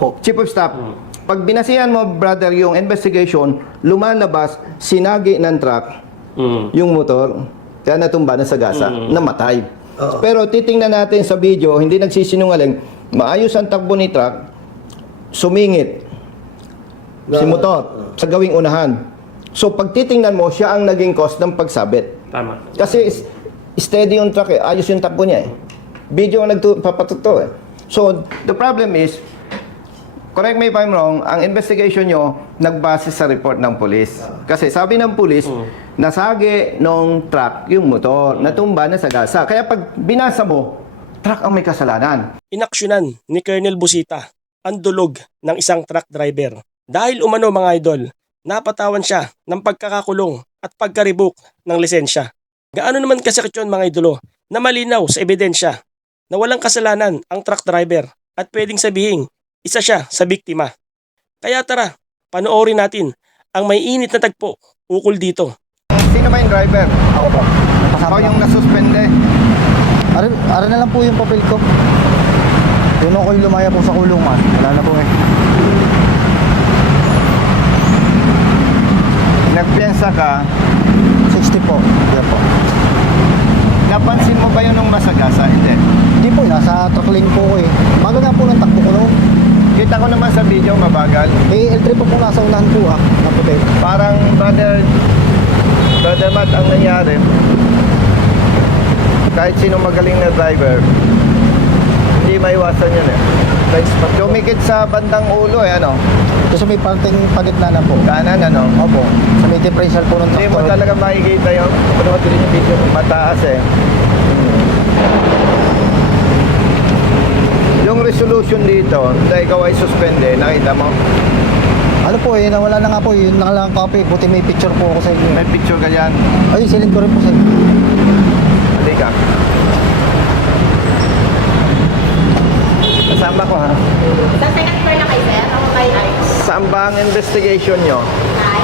Chief of Staff, pag binasihan mo, brother, yung investigation, lumalabas, sinagi ng truck, yung motor, kaya natumba na sa gasa, namatay. Pero titingnan natin sa video, hindi nagsisinungaling, maayos ang takbo ni truck, sumingit si motor sa gawing unahan. So pag titingnan mo, siya ang naging cause ng pagsabit. Tama. Kasi steady yung truck eh, ayos yung takbo niya eh. Video ang nagpapatuto eh. So the problem is, correct me if I'm wrong, ang investigation nyo nagbase sa report ng pulis. Kasi sabi ng pulis, nasagi nung truck yung motor, natumba na sa gasa. Kaya pag binasa mo, truck ang may kasalanan. Inaksyonan ni Colonel Busita ang dulog ng isang truck driver. Dahil umano mga idol, napatawan siya ng pagkakakulong at pagkaribok ng lisensya. Gaano naman kasakit yun mga idolo na malinaw sa ebidensya na walang kasalanan ang truck driver at pwedeng sabihin isa siya sa biktima. Kaya tara, panoorin natin ang may init na tagpo ukol dito. Sino ba yung driver? Ako po. Ako yung nasuspende. Ara na lang po yung papel ko. Yung ako'y lumaya po sa kulungan. Wala na po eh. Nagpiensa ka, 60 po. Yan po. napansin mo ba yun nung masagasa? Hindi. Hindi po, nasa truck lane po ko eh. Baga nga po ng takbo ko noon. Kita ko naman sa video, mabagal. Eh, L3 po nasa unahan po na puti. Parang brother Matt, ang nangyari, kahit sino magaling na driver, hindi maiwasan yun eh. Dumikit sa bandang ulo eh, ano? Kasi may parteng pagitna na po. Kanan, ano? Opo. Sa may differential po ng Hindi mo tractor. talaga makikita yun. Panood din yung video, mataas eh. Yung resolution dito, na ikaw ay suspende, nakita mo? Ano po eh, nawala na nga po yun. Nakalang copy. Buti may picture po ako sa inyo. May picture ka dyan. Ay, silid ko rin po sa inyo. Halika. Kasama ko ha. Sa second floor na kayo, sir? Ako kayo ay? Saan ba ang investigation nyo? Ay?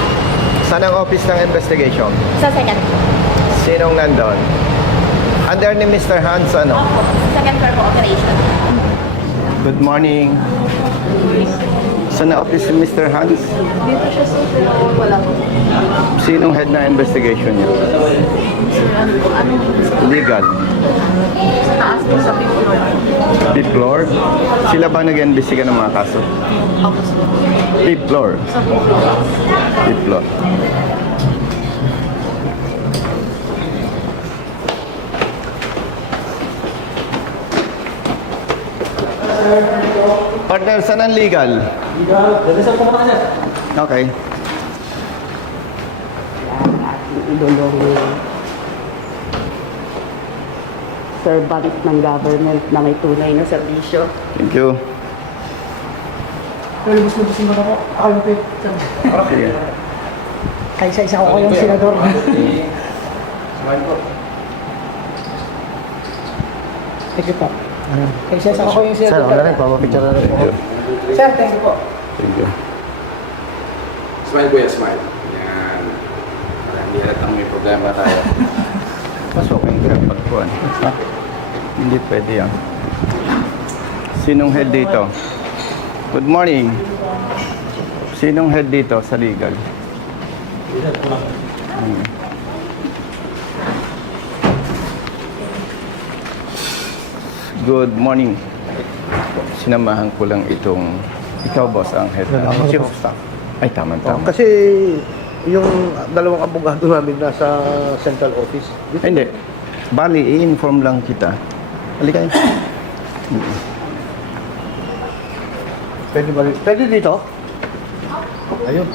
Saan ang office ng investigation? Sa second floor. Sinong nandun? Under ni Mr. Hans, ano? Opo, sa second floor po operation. Good morning. Saan na office si Mr. Hans? Dito siya sa pero wala po. Sinong head ng investigation niya? Legal. Sa taas po sa fifth floor. Fifth floor? Sila ba nag-imbestiga ng mga kaso? Opo, sir. Fifth floor? Sa fifth floor. Fifth floor. Partner, saan ang legal? Okay. Idulong servant ng government na may tunay na serbisyo. Thank you. Sige. Ay, isa ko yung senador. Thank you po. Isa ko yung senador. Sir, wala rin. Papapicture na rin po. Sir, thank you po. Thank you. Smile kuya, smile. Yan. Para hindi halatang may problema tayo. Pasok yung pagkuhan. Hindi pwede yan. Sinong head dito? Good morning. Sinong head dito sa legal? Good morning. Sinamahan ko lang itong ikaw boss ang head. Ako chief of staff. Ay tama-tama. Kasi yung dalawang abogado namin nasa central office. Hindi. Bali, i-inform lang kita. Halika yun. Pwede ba rin? Pwede dito? Ayun.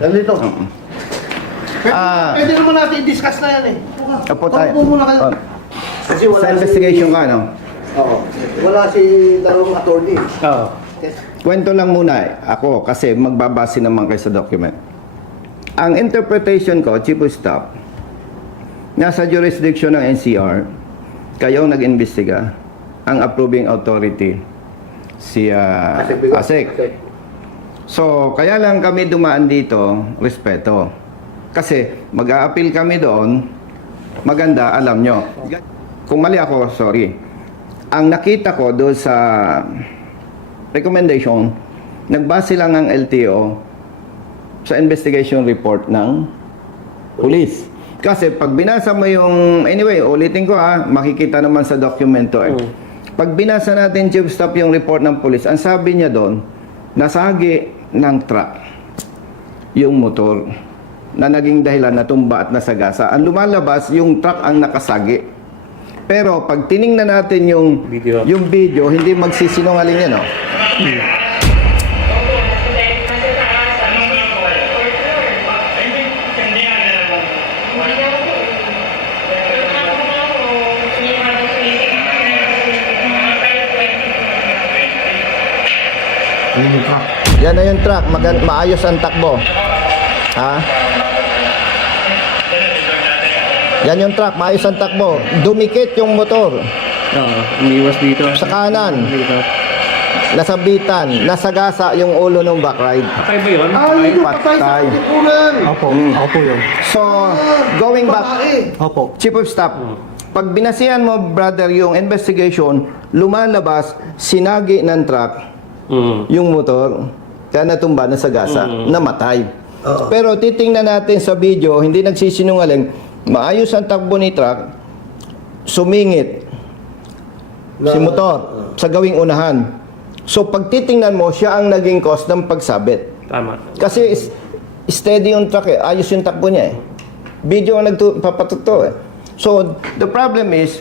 Dahil dito. Pwede naman natin i-discuss na yan eh. Apo tayo. Upo muna kayo. Oh, Kasi wala sa investigation ka, no? Oo. Wala si dalawang attorney. Oo. Kwento lang muna ako kasi magbabase naman kayo sa document. Ang interpretation ko, Chief of Staff, nasa jurisdiction ng NCR, kayong nag-imbestiga, ang approving authority, si ASEC. So, kaya lang kami dumaan dito, respeto. Kasi mag-a-appeal kami doon, maganda, alam nyo. Kung mali ako, sorry. ang nakita ko doon sa recommendation, nagbase lang ang LTO sa investigation report ng police. Kasi pag binasa mo yung, anyway, ulitin ko ha, makikita naman sa dokumento eh. Pag binasa natin, Chief Staff, yung report ng police, ang sabi niya doon, nasagi ng truck yung motor na naging dahilan na tumba at nasagasa. Ang lumalabas, yung truck ang nakasagi. Pero pag tiningnan natin yung video, hindi magsisinungaling yan, no? Ayun yung truck. Yan na yung truck, maayos ang takbo. Ha? Yan yung truck, maayos ang takbo. Dumikit yung motor. Oo, umiwas dito. Sa kanan, Dito. nasabitan, nasagasa yung ulo ng backride. Patay ba yun? Ay, patay. Opo, ako po yun. So, going back, Opo. Chief of Staff, pag binasihan mo, brother, yung investigation, lumalabas, sinagi ng truck, yung motor, kaya natumba, nasagasa, namatay. Pero titingnan natin sa video, hindi nagsisinungaling, maayos ang takbo ni truck, sumingit si motor sa gawing unahan. So pag titingnan mo, siya ang naging cause ng pagsabit. Tama. Kasi steady yung truck eh, ayos yung takbo niya eh. Video ang nagpapatuto eh. So the problem is,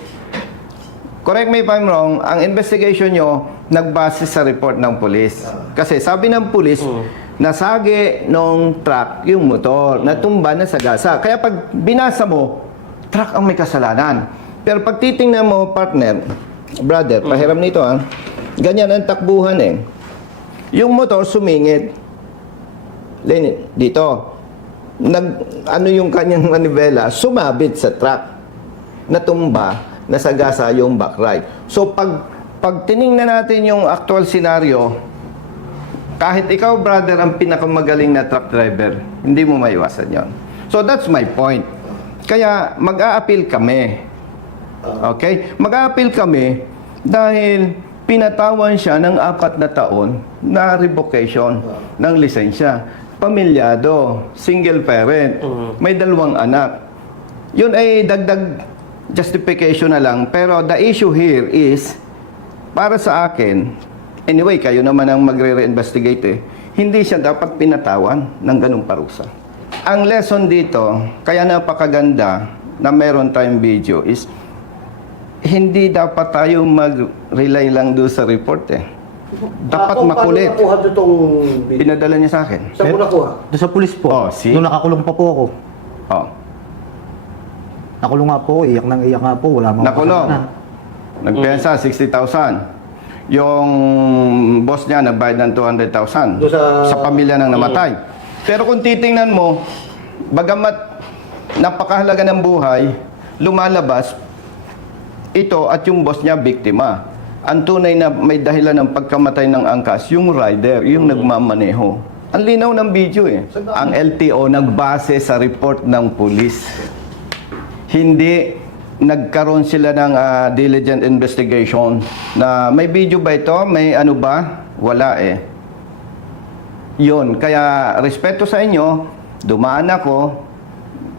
correct me if I'm wrong, ang investigation nyo nagbase sa report ng police. Kasi sabi ng police, nasagi nung truck yung motor, natumba na sa gasa. Kaya pag binasa mo, truck ang may kasalanan. Pero pag titingnan mo, partner, brother, pahiram nito ha, ganyan ang takbuhan eh. Yung motor sumingit. Dito. Ano yung kanyang manibela, sumabit sa truck. Natumba, nasagasa yung backride. So pag tiningnan natin yung actual scenario, kahit ikaw, brother, ang pinakamagaling na truck driver, hindi mo maiwasan yon. So that's my point. Kaya mag-a-appeal kami. Okay? Mag-a-appeal kami dahil pinatawan siya ng 4 na taon na revocation ng lisensya. Pamilyado, single parent, may 2 anak. Yun ay dagdag justification na lang. Pero the issue here is, para sa akin, anyway, kayo naman ang magre-reinvestigate eh, hindi siya dapat pinatawan ng ganung parusa. Ang lesson dito, kaya napakaganda na meron tayong video is, hindi dapat tayo mag-rely lang doon sa report eh. Dapat makulit. Paano nakuha itong video? Pinadala niya sa akin. Saan mo nakuha? Doon sa pulis po. Oh, see? Nung nakakulong pa po ako. Oh, Nakulong nga po, iyak nang iyak nga po. Wala mga nakulong. Nagpensa, 60,000. Yung boss niya nagbayad ng 200,000 Doon sa pamilya ng namatay. Pero kung titingnan mo, bagamat napakahalaga ng buhay, lumalabas ito at yung boss niya biktima. Ang tunay na may dahilan ng pagkamatay ng angkas, yung rider, yung nagmamaneho. Ang linaw ng video eh. Ang LTO nagbase sa report ng police. Hindi nagkaroon sila ng diligent investigation na may video ba ito? May ano ba? Wala eh. Yun. Kaya respeto sa inyo, dumaan ako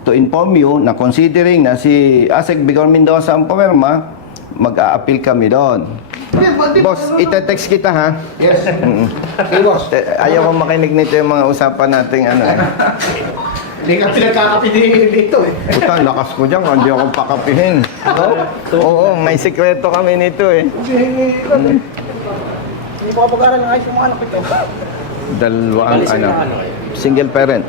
to inform you na considering na si Asek Bigor Mendoza ang pumirma, mag-a-appeal kami doon. Boss, ite-text kita ha. Yes. Okay, boss. Ayaw ko makinig nito yung mga usapan nating ano eh. Hindi ka pinagkakapinin dito eh. Puta, lakas ko dyan, hindi ako pakapihin. Oo, may sikreto kami nito eh. Hindi ko kapag-aral ng ayos yung mga anak ito. Dalawang ano, single parent.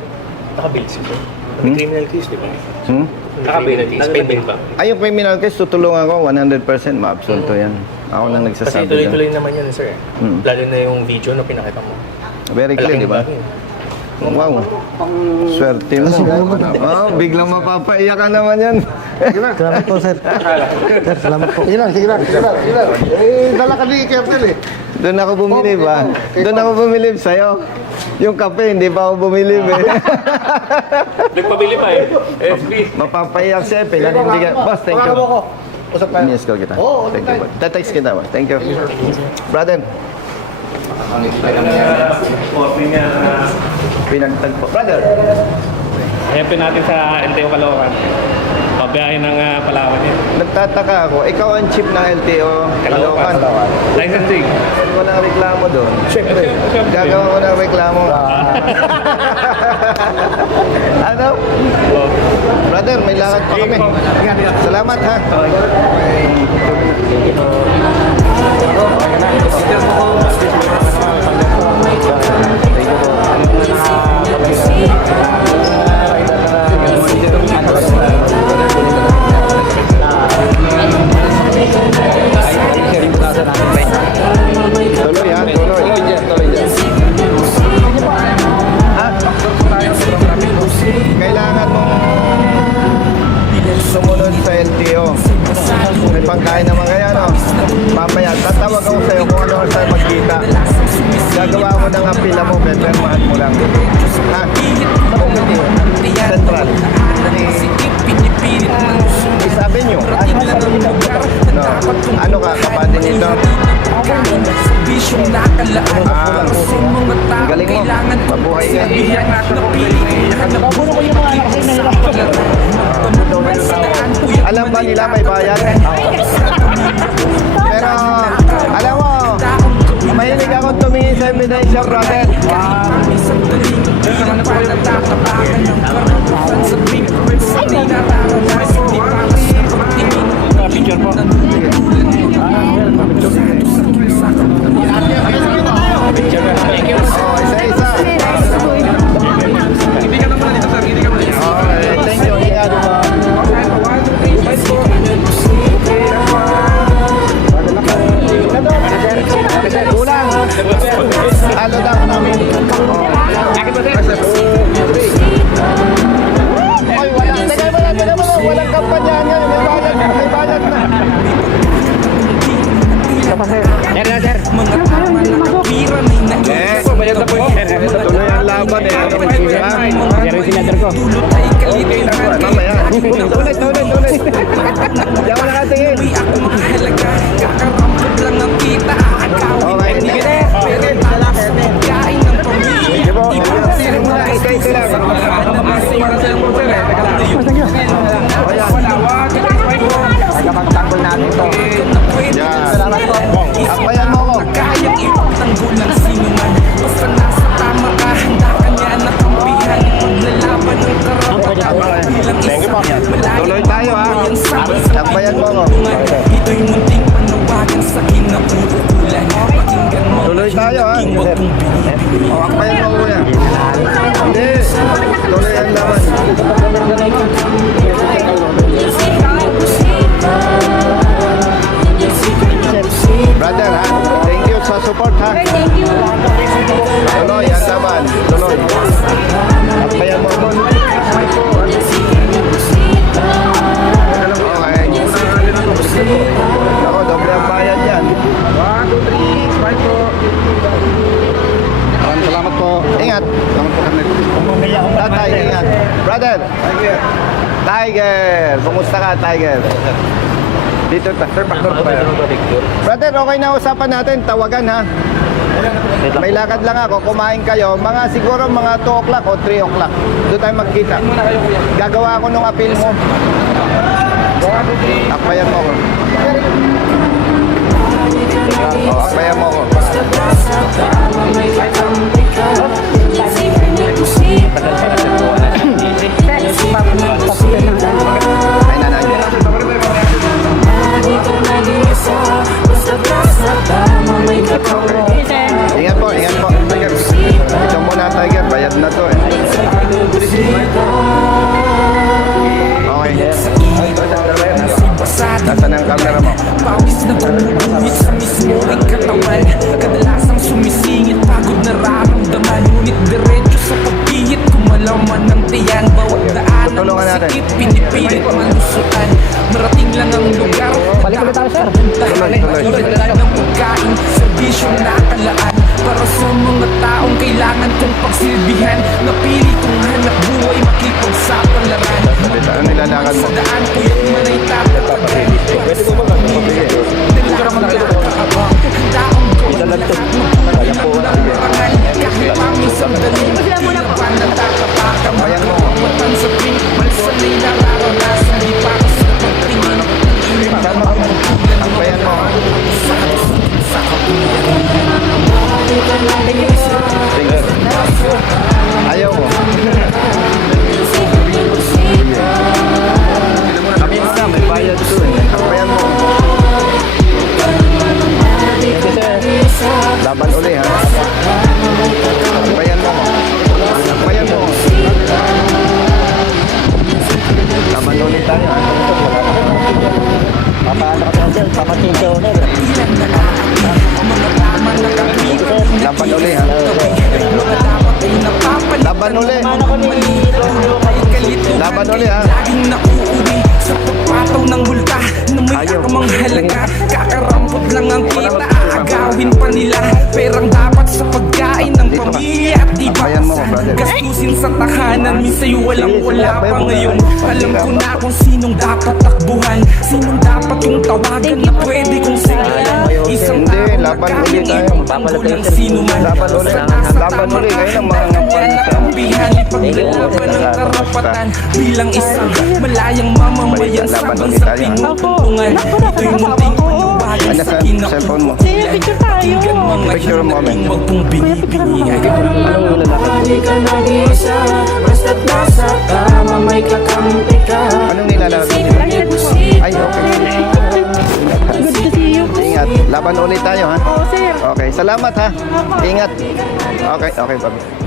Naka-base ito. Criminal case, di ba? Hmm? Naka-base case, pending pa. Ay, yung criminal case, tutulungan ko, 100% ma-absolto yan. Ako nang Kasi nagsasabi tuloy-tuloy dyan. naman yan, sir. Hmm. Lalo na yung video na pinakita mo. Very clear, di ba? Wow. Swerte mo. Oh, biglang mapapaiyak ka naman yan. Salamat po, sir. Sir, salamat po. Sige lang. Dala ka ni Captain eh. Doon ako bumilib ba? Doon ako bumilib sa'yo. Yung kape, hindi pa ako bumilib eh. Nagpabili pa eh. SB. Mapapaiyak siya, pinanindigan. Boss, thank you. Usap tayo. Miss call kita. Oo, Thank you. Text kita. Thank you. Brother. Pinagtagpo. Brother. Hayapin natin sa LTO Caloocan. Pabiyahin ng Palawan yun. Nagtataka ako. Ikaw ang chief ng LTO Caloocan. Licensing. Ano ko ng reklamo doon? Siyempre. Gagawa ko ng reklamo. Ano? Brother, may lakad pa kami. Salamat ha. Tuloy ha, tuloy. Ha? Kailangan mong sumunod sa LTO. May pangkain naman kaya, no? Mamaya, tatawag ako sa'yo kung ano sa'yo magkita. Gagawa mo ng apila mo, bebermahan mo lang. Ha? Central. Sabi nyo. No. Ano ka, kapatid nito? Galing mo. Mabuhay ka. Alam ba nila may bayan? Pero, alam mo, mahilig akong tumingin sa ebidensya, brother. Picture po. Oh, isa-isa. Okay, thank you. Ingat po. Kulang. Halo lang namin. Ay, wala. Teka, wala. Walang kampanya nga. May bayad na. Tuloy ang laban eh. Mamaya. Tuloy. Diyan mo nakatingin. Okay. Sige po. Ito lang. Tagapagtanggol natin ito. Yan. Salamat po. Akbayan mo ko. Kayang ipagtanggol ng sino man. Basta nasa tama ka, handa ka niya na kampihan. Paglalaban ng karapatan bilang isa. Tuloy tayo ha. Akbayan mo ko. Ito'y munting panawagan sa kinauukulan. Pakinggan mo. Tuloy tayo ha. O, akbayan mo ko yan. Hindi. Tuloy ang laban. Brother ha. Thank you sa support ha. Thank you. Tuloy ang laban. Tuloy. Akbayan mo ko. Okay. Ako, doble ang bayad yan. 1, 2, 3, smile po. Maraming salamat po. Ingat. Salamat po kami. Tatay, ingat. Brother. Tiger. Kumusta ka, Tiger? Dito, sir, backdoor po tayo. Brother, okay na usapan natin. Tawagan ha. May lakad lang ako. Kumain kayo. Mga siguro mga 2 o'clock o 3 o'clock. Doon tayo magkita. Gagawa ako nung appeal mo. Akbayan mo ko. Akbayan mo ko. Ay, nanay. Ingat po, ingat po. Ito muna, Tiger. Bayad na to eh. Okay. Nasaan ang camera mo? Pawis na bumubuhit sa mismo ang katawan. Kadalasang sumisingit, pagod nararamdaman. Ngunit diretso sa pagpihit, kumalaman ng tiyan. Bawat daan ang Tulungan natin. masikip, pinipilit malusutan. Marating lang ang lugar. Balik ulit tayo, sir. Tuloy. Ng pagkain, serbisyong nakalaan. Para sa mga taong kailangan kong pagsilbihan. Napili kong hanap buhay, makipagsapalaran. Ano nilalakad mo? Sa daan, puyat man ay tapat. Pwede ko ba? Sige. Ito naman na ito. Isa lang ito. Kaya po. Ayan mo. Ayan mo. Sige. Ayaw mo. Kami na, may bayad doon. Ayan mo. Laban uli ha. Ayan mo. Ayan mo. Laban uli tayo ha. Laban uli ha. Laban uli. Laban uli ha. Laging nauuwi sa pagpataw ng multa na may akamang halaga. Kakarampot lang ang kita, aagawin pa nila. Perang dapat sa pagkain ng pamilya at di ba gastusin sa tahanan. Minsa'y walang-wala pa ngayon. Alam ko na kung sinong dapat takbuhan, sinong dapat yung tawagan na pwede kong sigayan. Isang Hindi, laban uli tayo. tanggol ng sino man. Laban uli. Laban uli kayo ng mga ngampal. Kampihan, ipaglalaban ng karapatan bilang isang malayang mamamayan sa bansang tinutulungan. Ito'y munting panawagan Ano sa sa cellphone mo? pakinggan mga Picture mo kami. wag pong binibinihan. Hindi ka nag-iisa, basta't nasa kama may kakampi ka. Anong nilalagay nila? Ay, okay. Ingat. Laban ulit tayo ha. Okay, salamat ha. Ingat. Okay, okay, bye.